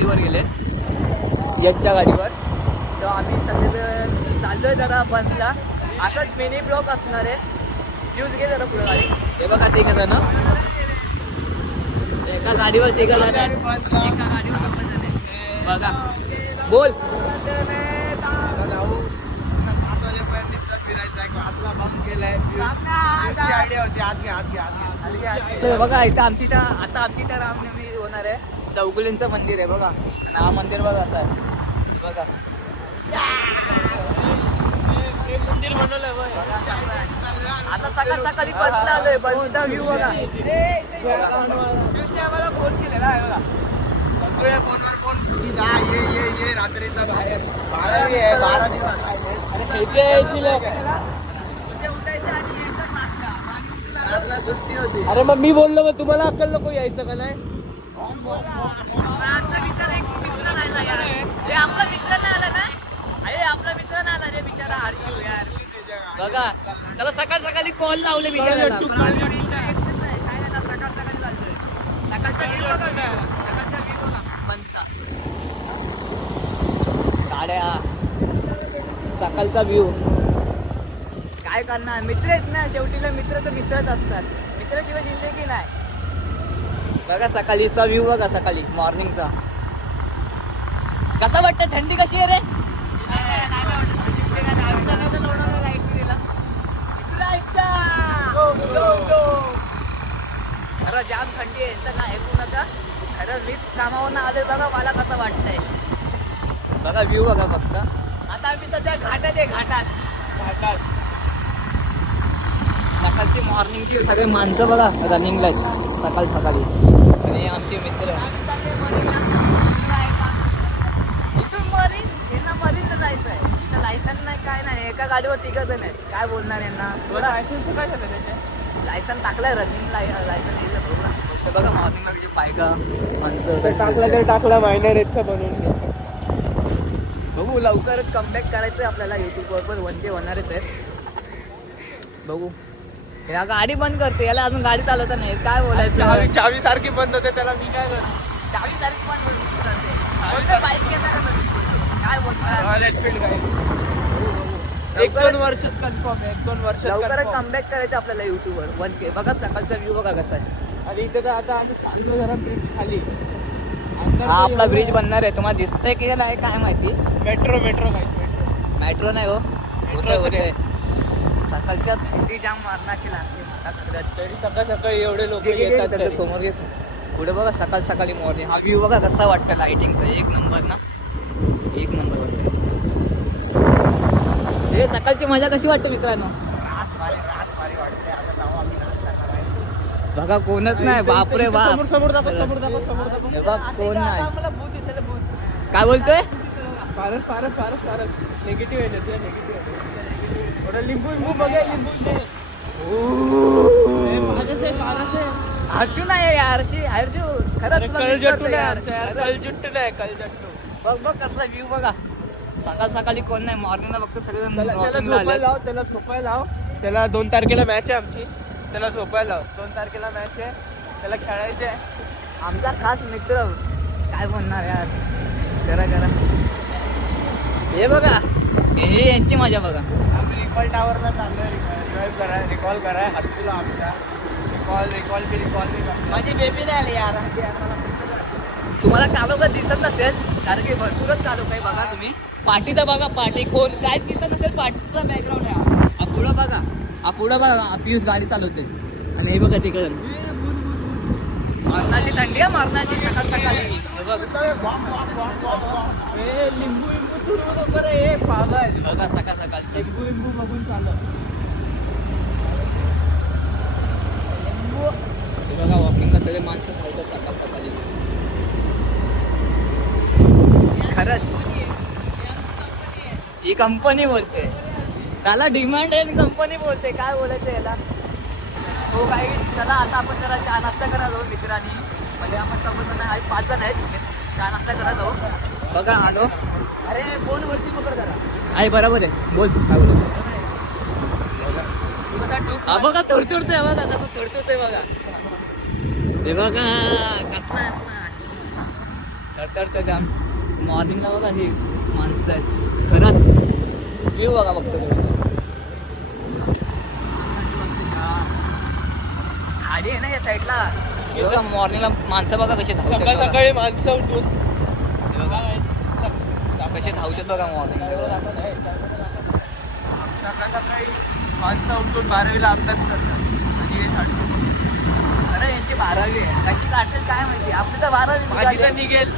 गाडीवर गेले, यशच्या गाडीवर. तर आम्ही सगळेजण चाललोय जरा बसला. असंच मिनी ब्लॉक असणार आहे. न्यूज घे जरा पुढे गाडी. हे बघा ते का जण एका गाडीवर ते का जण आहेत, एका गाडीवर दोघं जण आहेत. बघा बोल. बघा इथं आमची आता आमची त्या रामनवमी होणार आहे. चौगुलींचं मंदिर आहे बघा, आणि हा मंदिर बघा असं आहे बघा. मंदिर बनवलंय आता. सकाळ सकाळी बसला आलोय, बसचा व्ह्यू बघा. आम्हाला फोन केलेला आहे बघा, फोनवर फोन ये रात्रीचा बाहेर 12 दिवस सुट्टी होती. अरे मग मी बोललो, मग तुम्हाला अक्कल नको यायचं का नाही? आपला मित्र नाही आला ना, अरे आपला मित्र नाही आला रे बिचारा हर्षू यार. बघा त्याला सकाळ सकाळी कॉल लावले बिचाराला. काय नाही सकाळ सकाळी चालतोय. सकाळचा व्ह्यू बघा, सकाळचा व्ह्यू बघा बनता गाड्या, सकाळचा व्ह्यू. काय करणार, मित्र आहेत ना शेवटीला. मित्र तर मित्रच असतात, मित्राशिवाय जिंदगी नाही. बघा सकाळीचा व्ह्यू बघा, सकाळी मॉर्निंगचा. कसा वाटतं, थंडी कशी आहे रे? खरं जाम थंडी आहे तर नाही ऐकू नका. खरं मीच कामावर आले बघा, मला कसं वाटतंय बघा. व्ह्यू बघा फक्त. आता आम्ही सध्या घाटात आहे, घाटात. सकाळची मॉर्निंगची सगळे माणसं बघा रनिंगला आहेत सकाळी. आणि आमचे मित्र इथून मरीन, यांना मरीनला जायचं आहे. इथं लायसन नाही काय नाही, एका गाडीवर 3 जण आहेत. काय बोलणार यांना? लायसन्स काय झालं त्याचे? लायसन टाकलाय, रनिंग लायसन फक्त बघा. मॉर्निंगला तुझे बायका माणसं टाकला मायनर याचा बनवून. बघू लवकरच कमबॅक करायचंय आपल्याला. युट्यूबवर पण 1K होणारच आहेत. बघू. या गाडी बंद करते, याला अजून गाडी चालवता नाही. काय बोलायचं, चावी सारखी बंद होते, त्याला मी काय करतो? चावी सारखी पण करते. बाईक घेणार काय बोलणार? 1-2 वर्षात कन्फर्म आहे, 1-2 वर्षात लवकरच कमबॅक करायचं आपल्याला युट्यूबवर 1K. बघा सकाळचा व्ह्यू बघा कसा आहे. आणि इथे तर आता आम्ही चाललो जरा ब्रिज खाली. हा आपला ब्रिज बनणार आहे. तुम्हाला दिसतंय की नाही काय माहिती. मेट्रो मेट्रो नाही हो, होतंय. सकाळच्या थंडी जाम मारण्याची लागते मला. तरी सकाळी एवढे लोक येतात. समोर घेत पुढे बघा सकाळ सकाळी मॉर्निंग. हा व्ह्यू बघा कसा वाटतं लाइटिंगचा. एक नंबर ना, एक नंबर वाटतं. हे सकाळची मजा कशी वाटते मित्रांनो? बघा कोणच नाही, बापरे बाप. समोर दाखव. कोण नाही. काय बोलतोय? फारच निगेटिव्ह आहे. थोडं लिंबू बघा, लिंबू हर्षू नाही यार, हर्षू खरंच कलजट्टू नाही. बघ कसला व्ह्यू बघा. सकाळी कोण नाही, मॉर्निंगला फक्त सगळेजण त्याला झोपायला लाव. त्याला 2 तारखेला मॅच आहे आमची. त्याला झोपायला लाव. 2 तारखेला मॅच आहे, त्याला खेळायचं आहे. आमचा खास मित्र. काय म्हणणार यार, करा. हे बघा, हे यांची मजा बघा. आम्ही रिकॉल टावरला चाललोय. रिकॉल करा हर्षूला आमच्या. रिकॉल माझी बेबी नाही आली यार. तुम्हाला कालोखा दिसत नसेल कारण की भरपूरच कालोख आहे. बघा तुम्ही पाठीचा बघा, पाठी कोण काय दिसत नसेल. पाठीचा बॅकग्राऊंड आहे. हा पुढं बघा, पियुष गाडी चालवते. आणि हे बघा तिकडे मरणाची थंडी आहे, मरणाची सकाळी. लिंबू पागल बघा सकाळची लिंबू बघून चाललं. बघा वॉकिंगला सगळे माणसं खायचं सकाळी. खरंच ही कंपनी बोलते, त्याला डिमांड आहे. कंपनी बोलते, काय बोलायचं याला. सो काही चला आता आपण जरा चहा नाश्ता करा जाऊ मित्रांनी. म्हणजे आपण 5 जण आहेत. चहा नाश्ता करा जाऊ. बघा आलो. अरे फोन वरती पकड जरा. आहे बरोबर आहे, बोल काय बोल. हा बघा तोडतोडतोय बघा, कसं तोडतोय बघा. हे बघा कसला आहे आपला. तर जाम मॉर्निंगला बघा अशी माणसं आहेत खरंच व्ह्यू बघा फक्त खाली आहे ना या साईडला हे बघा मॉर्निंगला माणसं बघा कशी धावतात बघा. सकाळी माणसं उठून हे बघा कसे धावतात बघा मॉर्निंग सकाळी माणसं उठून 12वीला अभ्यास करतात आणि हे साठवतात. अरे यांची 12वी आहे कशी काढतात काय माहिती आपली तर 12वी माझी तर निघेल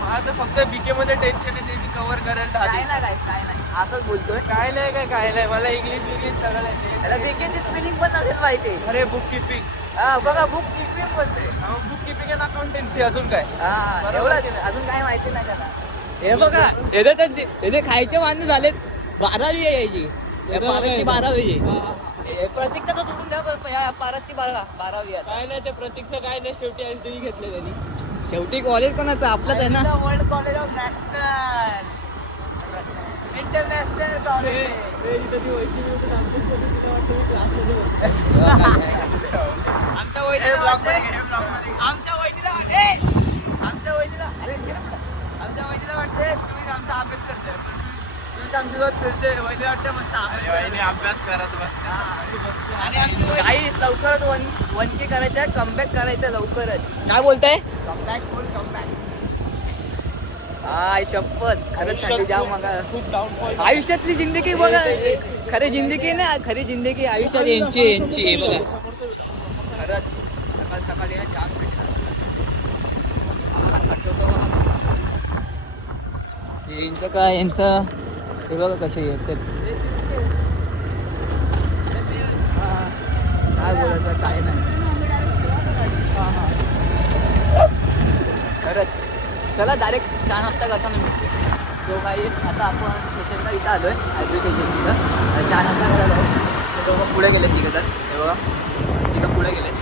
माझं फक्त बीके मध्ये टेन्शन आहे ते मी कव्हर करेल काय नाही काय नाही असंच बोलतोय काय नाही मला इंग्लिश सगळं येते त्याला बीकेची स्पेलिंग पण नसेल माहिती अरे बुक किपिंग हा बघा बुक किपिंग बोलते बुक किपिंग अँड अकाउंटन्सी अजून काय हा एवढंच अजून काय माहिती नाही त्याला हे बघा येथे खायचे माणूस झालेत 12वी आहे याची या पाराची 12वी आहे प्रत्येकाचा सोडून द्या बरं या पाराची 12वी आता काय नाही ते प्रतीकचं काय नाही शेवटी एसडी घेतले त्यांनी शेवटी कॉलेज कोणाचं आपलंच आहे ना world college of national international college आमच्या वहिनीला वाटते तुम्ही आमचा अभ्यास करते तुम्ही आमच्यासोबत फिरते वहिनी वाटते मस्त अभ्यास करत बसते आणि काही लवकरच वन के करायचं कमबॅक करायचं लवकरच काय बोलताय हाय शपथ खरंच साठी जाऊ मग खूप डाऊन आयुष्यातली जिंदगी बघा खरी जिंदगी ना खरी जिंदगी आयुष्यात यांची आहे बघा खरंच सकाळी या जाम यांचं काय यांचं हे बघा कसे येतात काय बोलायचं काय नाही खरंच चला डायरेक्ट चहा नाश्ता करताना मिळते सो काही आता आपण स्टेशनला इथं आलोय हायवे स्टेशन तिथं चहा नाश्ता करायला आहे दोघं पुढे गेलेत तिघं तर हे बघा तिघं पुढे गेलेत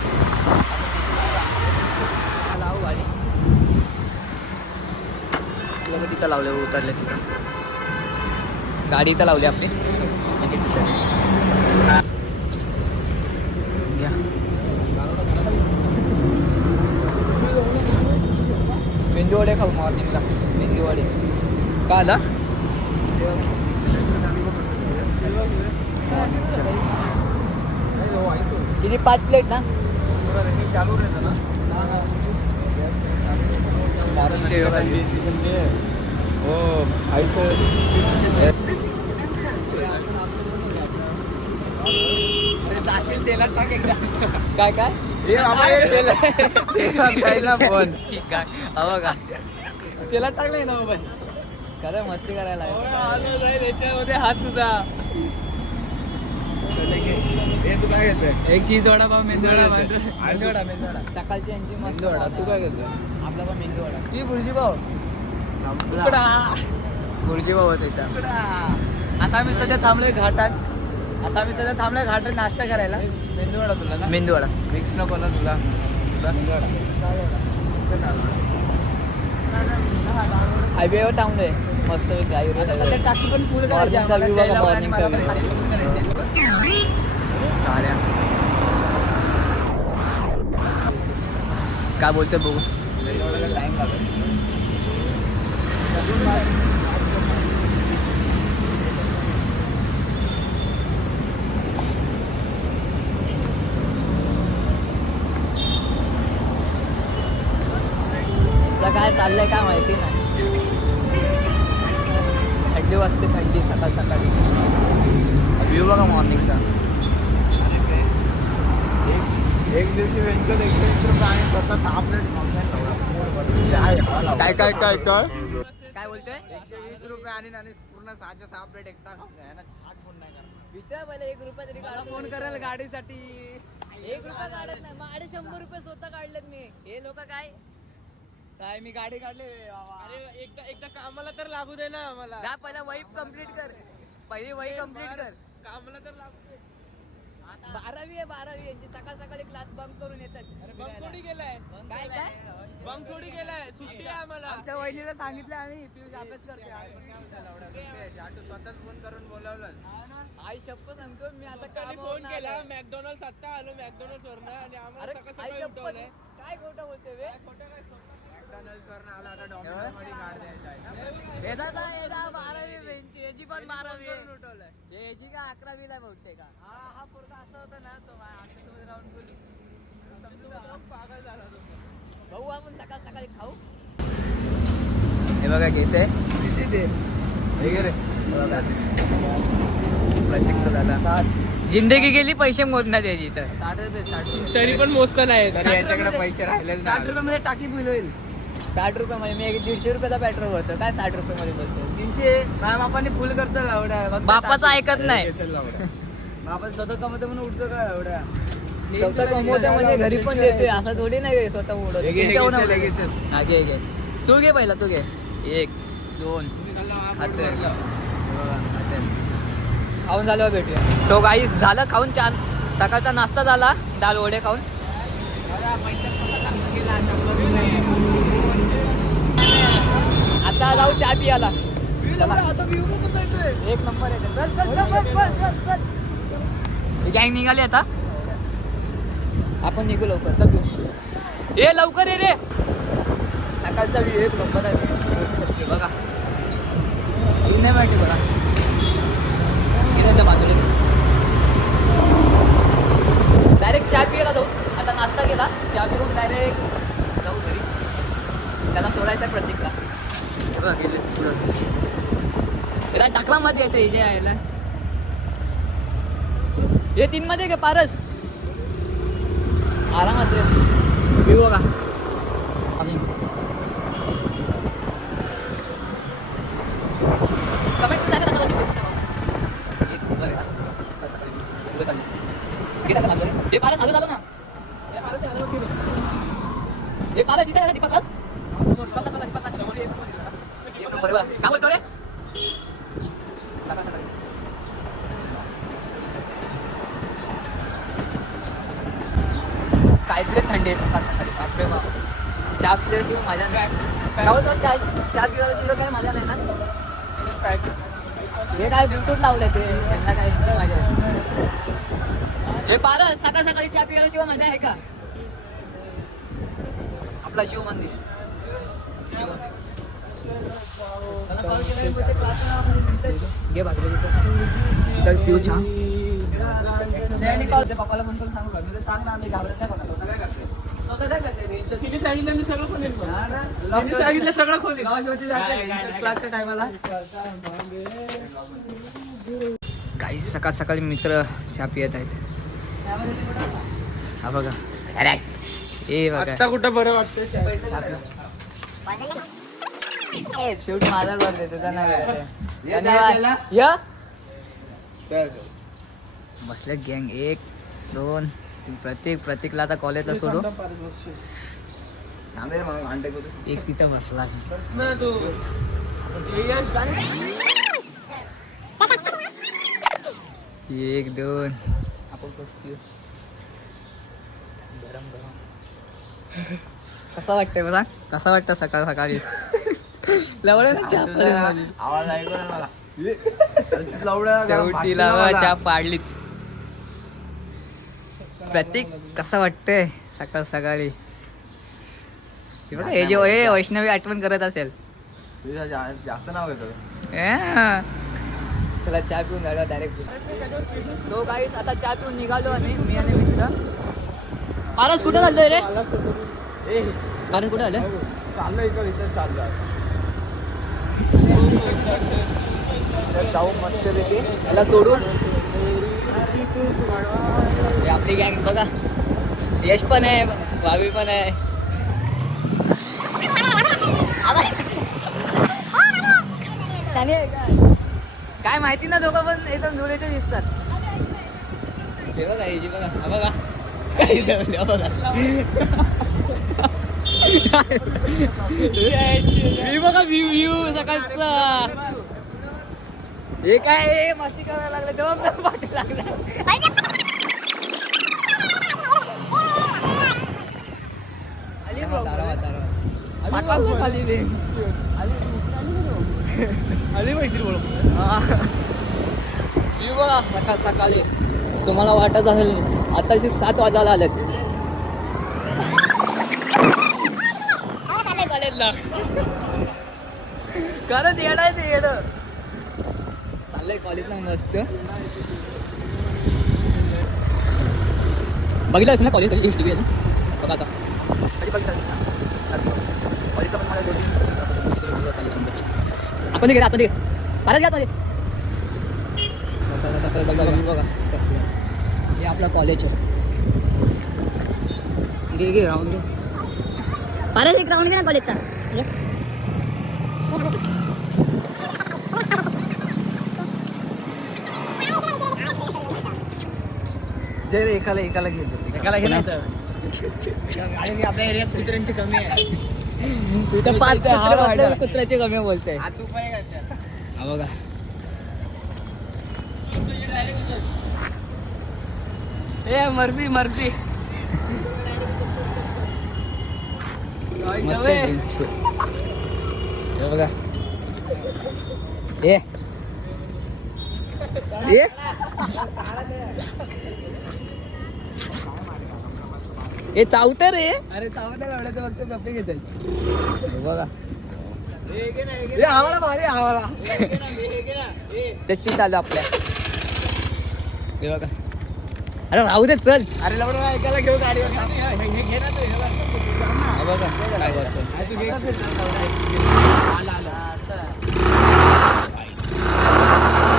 लावू गाडी लोक तिथं लावले उतरले तिथं गाडी इथं लावली आपली म्हणजे तिथं मेंदूवडे खाऊ मॉर्निंगला मेंदूवडे का आला किती 5 प्लेट ना चालू रहता ना तेलात टाक एकदा काय काय फोन ठीक आहे हवं का तेलात टाकलंय ना मोबाईल खरं मस्ती करायला आलं जाईल याच्यामध्ये हात तुझा एक चीज वडापाव मेंदूवडा सकाळची यांची मस्त मेंदूवडा तू काय घेतोय आपला पण मेंदूवडा ती बुर्जीपाव संपला गुरुजीबा होत इथं आता मी सध्या थांबलोय घाटात नाश्ता करायला मेंदूवडा तुला ना मेंदूवडा मिक्स नको ना तुला हायवेवर थांबलोय मस्त टाकी पण फुल काय बोलते बघू टाइम लागेल काय चाललंय काय माहिती नाही थंडी वाजते थंडी सकाळी व्ह्यू बघा मॉर्निंगचा एक दिवशी वेंचर 120 रुपये आणि स्वतः 6 प्लेट काय बोलतोय 120 रुपये आणि पूर्ण 6 प्लेट एकटा खाऊन ना 60 फोन नाही करणार विचार पहिले 1 रुपया तरी काढा फोन करायला गाडीसाठी 1 रुपया काढत नाही माझे 100 रुपये स्वतः काढलेत मी हे लोक काय मी गाडी काढली अरे एकदा कामाला तर लागू दे ना आम्हाला जा पहिला वही कम्प्लीट कर पहिली वही कम्प्लीट कर कामाला तर लागू दे 12वी यांची सकाळी क्लास बंक करून येतात बंक थोडी गेलाय बंक थोडी गेलाय सुट्टी आहे आम्हाला आमच्या वहिनीला सांगितलं आम्ही पियुष अभ्यास करते स्वतःच फोन करून बोलावलं आई शप्प सांगतो मी आता त्यांनी फोन केला मॅकडॉनल्ड्स आता आलो मॅकडॉनल्ड्स वरनं आणि आम्हाला सकाळी आई शप्पथ उठवलंय काय खोटं बोलतोय बे खोटं काय मॅकडॉनल्ड्सवरून आला आता डॉमिनोजमध्ये गाडी द्यायची आहे. येदा 12वी बेंची याची पण 12वी करून उठवलंय. याची का 11वीला आहे बहुतेक हा पोरगा असा होता ना तो आमच्यासोबत राहून बोलू समजून पागल झाला तो. भाऊ आपण सकाळ सकाळी खाऊ हे बघा घेते प्रत्येक दादा जिंदगी गेली पैसे मोजण्यात याची तर 60 रुपये 60 तरी पण मोजतं नाही तरी याच्याकडे पैसे राहिले 60 रुपयामध्ये टाकी फुल होईल 60 रुपयामध्ये मी 150 रुपयाचा पेट्रोल भरतो काय 60 रुपयामध्ये बोलतो 300 माझ्या बापाने फुल करतो ना एवढ्या बापाचं ऐकत नाही बापा स्वतः कमवतो म्हणून उठतो का एवढ्या स्वतः कमवते म्हणजे घरी पण देते असं थोडी नाही स्वतः उडवतो हा घे घे तू घे पहिला तू घे 1 2 खाऊन झाल्यावर भेटूया तो काही झालं खाऊन छान सकाळचा नाश्ता झाला दाल वडे खाऊन आता जाऊ चहा पियाला एक नंबर आहे चल चल चल चल गँग निघाली आता आपण निघू लवकर चल पिऊ ए लवकर ये रे सकाळचा व्ह्यू एक नंबर आहे बघा सिनेमॅटिक बघा बाजूला डायरेक्ट चहा पियाला जाऊ आता नाश्ता केला चहा पिऊन डायरेक्ट जाऊ घरी त्याला सोडायचं आहे प्रत्येकला हे बघा गेले पुढं त्याला टाकला मध्ये येतं हे जे यायला हे 3 मध्ये घे पारस आरामात रे पिऊ बघा हे पारस आलो झालो ना हे पारस इथे आहे दीपक काय बोलतो रे काहीतरी थंडी आहे सकाळ सकाळी बापरे बाप चहा पिल्याशिवाय माझ्या नाही चहा पिल्याशिवाय काही मजा नाही ना हे काय ब्लूटूथ लावलंय ते त्यांना काय मजा आहे हे पारस सकाळ सकाळी चहा पिल्याशिवाय मजा आहे का आपला शिव मंदिर घे बाजूला पिऊ चहा पप्पाला फोन करून सांगू का मी तर सांग ना आम्ही घाबरत नाही कोणाला काय करते स्वतः काय करते तिने सांगितलं मी सगळं खोलेल सांगितलं सगळं खोलेल क्लासच्या टायमाला काही सकाळ सकाळी मित्र चहा पियत आहेत हा बघा अरे ए बघा आता कुठं बरं वाटतं शेवटी माझा घर देतो त्यांना धन्यवाद या बसले गँग 1 2 प्रत्येकला आता कॉलेजला सोडू एक तिथं बसला 1 2 आपण गरम गरम कसा वाटतंय बघा कसा वाटतं सकाळ सकाळी लवडे ना चहा आवाज ऐकू मला शेवटी लावा चहा पाडलीच प्रत्येक कसं वाटतंय सकाळ सकाळी हे बघा हे जे वैष्णवी आठवण करत असेल जास्त नाव घेतो चला चहा पिऊन झाला डायरेक्ट सो गाईस आता चहा पिऊन निघालो आम्ही मी आणि मित्र पारस कुठे चाललोय रे पारस कुठे आलं चाललो इथं चाललो जाऊ मस्त पैकी त्याला सोडून आपली गँग बघा यश पण आहे भावी पण आहे काय माहिती ना दोघं पण एकदम धुळेचे दिसतात हे बघा हे जी बघा हा बघा मी बघा व्ह्यू सकाळचा हे काय मस्ती करायला लागलं तेव्हा पाठी लागला खाली आली माहिती बोल बघा सकाळ सकाळी तुम्हाला वाटत असेल आताशी 7 वाजायला आलेत कॉलेजला खरंच येड आहे ते येड चाललंय कॉलेजला मस्त बघितलं ना कॉलेज कधी टी व्ही आहे बघा आता कधी बघितलं कॉलेजचा पण मला आपण घे आपण परत घ्या बघा हे आपला कॉलेज आहे घे राऊंड घे परत एक राऊंड घे ना कॉलेजचा जे एकाला घेतो एकाला घे नाही आणि आपल्या एरियात कुत्र्यांची कमी आहे तिथं 5 कुत्रे बसले कुत्र्याची कमी बोलते हा बघा ए मर्फी मस्त आहे हे बघा ए ए चावटर रे अरे चावत एवढ्या फक्त पप्पी घेत बघा आम्हाला भारी आम्हाला टेस्टिंग चालू आपल्या हे बघा अरे राहू दे चल अरे लवकर ऐकायला घेऊ गाडी घे ना तू हा बघा काय करतो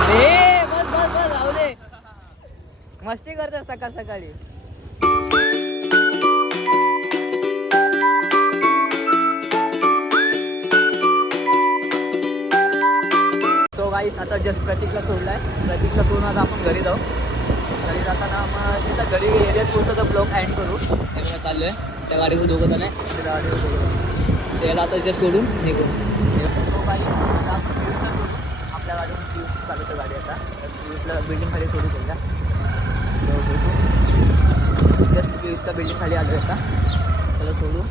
अरे बस राहू दे मस्ती करते सकाळ सकाळी सो गाईस आता जस्ट प्रतीकला सोडलाय प्रतीकला सोडून आता आपण घरी जाऊ घरी जाताना मग तिथं घरी एरियात पोहोचतो तर ब्लॉग एंड करू तेव्हा चालू आहे त्या गाडीवर दोघं जण आहे त्या गाडीवर दोघं त्याला आता जस्ट सोडून निघू सो गाईस आता आपण पियुषला सोडू आपल्या गाडीवर पियुष चालवतो गाडी आता पियुषला बिल्डिंग खाली सोडू त्याला जस्ट पियुषच्या बिल्डिंग खाली आलो आता त्याला सोडू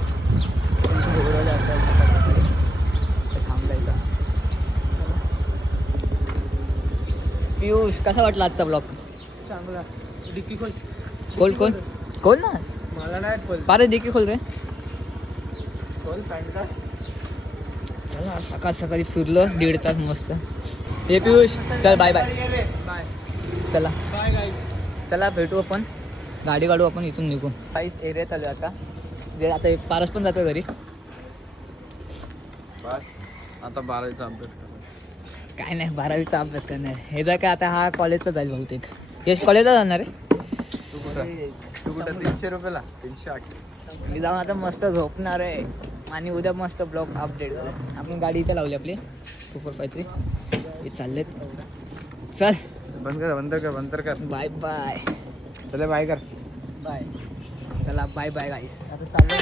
बोलवलं आता थांबला इथं पियुष कसा वाटला आजचा ब्लॉग चांगला डिक्की खोल खोल ना मला नाही खोल पारे डिक्की खोल रे खोल पॅन्ट का चला सकाळ सकाळी फिरलो 1.5 तास मस्त हे पियुष चल बाय बाय बाय चला बाय गाईस चला भेटू आपण गाडी काढू आपण इथून निघू काहीच एरियात आलो आता जे आता पारस पण जातो घरी बस आता 12वीचा अभ्यास कर काय नाही 12वीचा अभ्यास करणार हे जर काय आता हा कॉलेजचा जाईल बहुतेक यश कॉलेजला जाणार आहे तू कुठं 300 रुपयाला 308 मी जाऊन आता मस्त झोपणार आहे आणि उद्या मस्त ब्लॉग अपडेट करू आपण गाडी इथे लावली आपली 245 हे चाललेत चल बंद कर बाय बाय चला बाय कर बाय चला बाय बाय गाईस आता चाललं